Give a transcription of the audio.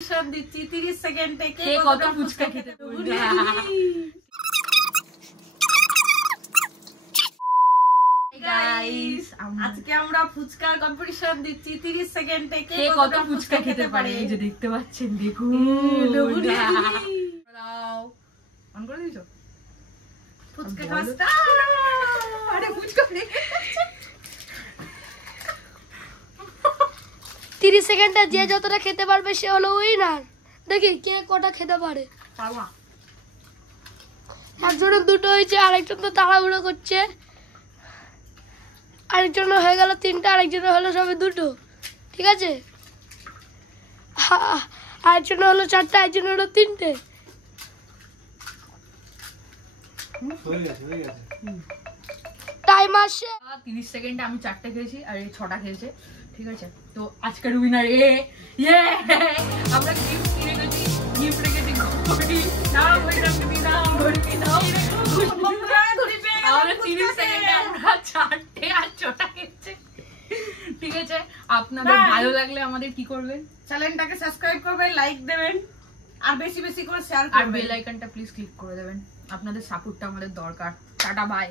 দিচ্ছি 30 সেকেন্ডে কে কত ফুচকা খেতে পারবে। গাইস আজকে আমরা ফুচকার কম্পিটিশন দিচ্ছি 30 সেকেন্ডে কে কত ফুচকা খেতে পারে। এই যে দেখতে পাচ্ছেন, দেখুন অন করে দিছো ফুচকা খাস্তা। আরে ফুচকা 30 সেকেন্ডে যে যতটা খেতে পারবে সে হলো উইনার। দেখি কে কটা খেতে পারে। পারবা। একজনের দুটো হয়েছে, আরেকজন তো তাড়াহুড়ো করছে। আরেকজনের হয়ে গেল 3টা, আরেকজনের হলো সবে 2টো। ঠিক আছে, আরেকজনের হলো 4টা, আরেকজনের হলো 3টে। টাইম আসছে 30 সেকেন্ডে আমি 4টে খেয়েছি আর এই 6টা খেয়েছে। ঠিক আছে, তো আজকের উইনার ইয়ে আমরা গিফট কিনে গেছি। গিফট রেখেছি ঘড়ি। নাও ঘড়িটা তুমি নাও, ঘড়ি নাও। আমরা 30 সেকেন্ডে আমরা 4টে আর 6টা খেয়েছি। ঠিক আছে, আপনাদের ভালো লাগলে আমাদের কি করবেন, চ্যানেলটাকে সাবস্ক্রাইব করবেন, লাইক দেবেন আর বেশি বেশি করে শেয়ার আর করবেন। বেল আইকনটা প্লিজ ক্লিক করে দেবেন। আপনাদের সাপোর্টটা আমাদের দরকার। Tata bye.